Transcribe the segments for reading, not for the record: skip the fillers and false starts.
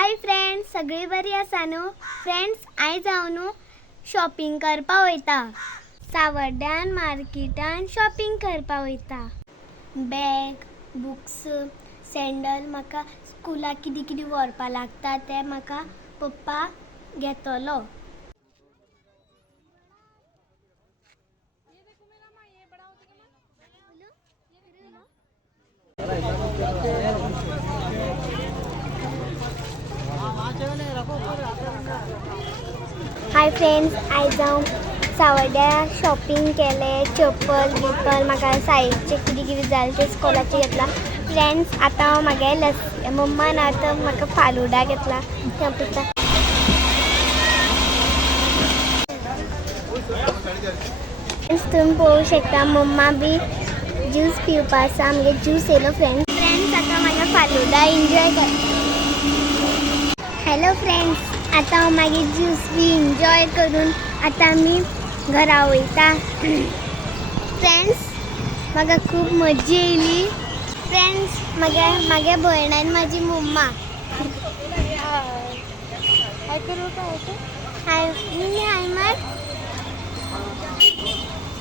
Hi friends, सगळी बरी आसा न्हू? फ्रेंड्स, आयज हांव न्हू शॉपिंग करपा वयता. सावड्ड्यान मार्केटान शॉपिंग करपा वयता. बॅग, बुक्स, सँडल म्हाका स्कुलाक कितें कितें व्हरपा लागता तें म्हाका पप्पा घेतलो. हाय फ्रेंड्स, आयज हांव सावड्ड्या शॉपिंग केलें. चप्पल बिप्पल म्हाका सायजचें कितें कितें जालें तें स्कुलाचें घेतलां. फ्रेंड्स, आतां हांव म्हागे मम्मान आतां म्हाका फालुडा घेतला तें पिता. फ्रेंड्स, तुम्ही पळोवंक शकता मम्मा बी ज्यूस पिवपा आसा. आमगे ज्यूस येयलो. फ्रेंड्स आतां म्हाका फालुडा एन्जॉय कर. हॅलो फ्रेंड्स, आतां हांव मागीर ज्यूस बी एन्जॉय करून आतां आमी घरा वयता. फ्रेंड्स, म्हाका खूब मजा येयली. फ्रेंड्स, म्हागे भयण आनी म्हाजी मम्मा. हाय हाय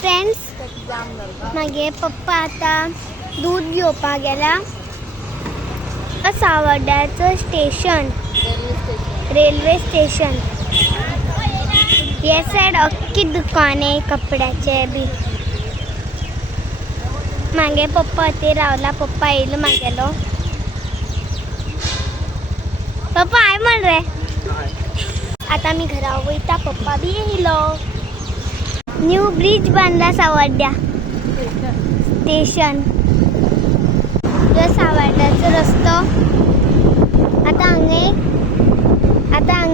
फ्रेंड्स, मागे पप्पा आतां दूध घेवपा गेला सावड्ड्याचं स्टेशन, रेल्वे स्टेशन. हे सायड अख्खी दुकाने कपड्याचे बी. मागे पप्पा ते रावला. पप्पा येयलो मागेलो. पप्पा हाय म्हण रे. आतां आमी घरा वयता. पप्पा बी येयलो. न्यू ब्रिज बांदला सावड्ड्या स्टेशन. जो सावड्ड्याचो रस्तो. आतां हांगा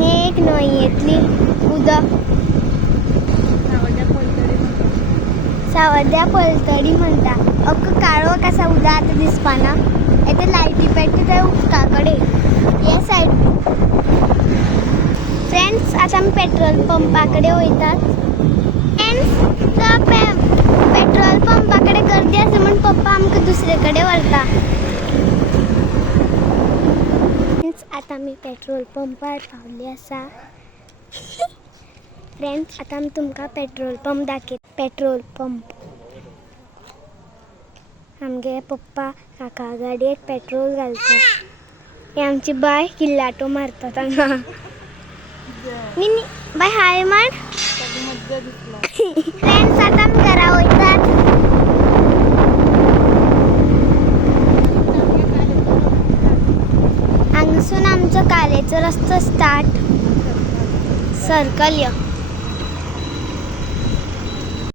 एक न्हंय येतली. उदक सावड्ड्या पलतडी म्हणटा. अख्खो काळोख आसा. उदक आतां दिसपाना. येते लायटी पेट्टा थंय उदका कडेन हे सायड. फ्रेंड्स, आतां आमी पेट्रोल पंपा कडेन वयतात. पेट्रोल पंपा कडेन गर्दी आसा म्हूण पप्पा आमकां दुसरे कडेन व्हरता. आतां आमी पेट्रोल पंपार पावली आसा. फ्रेंड्स, आतां आमी तुमकां पेट्रोल पंप दाखयता. Petrol pump. आमगे पप्पा काका गाडयेक पेट्रोल घालता. ही आमची बाय किल्लाटो मारता हांगा. मिनी बाय हाय म्हण. फ्रेंड्स, आतां आमी घरा वयतात. हांगसून आमचो कालेचो रस्तो स्टार्ट. सर्कल यो.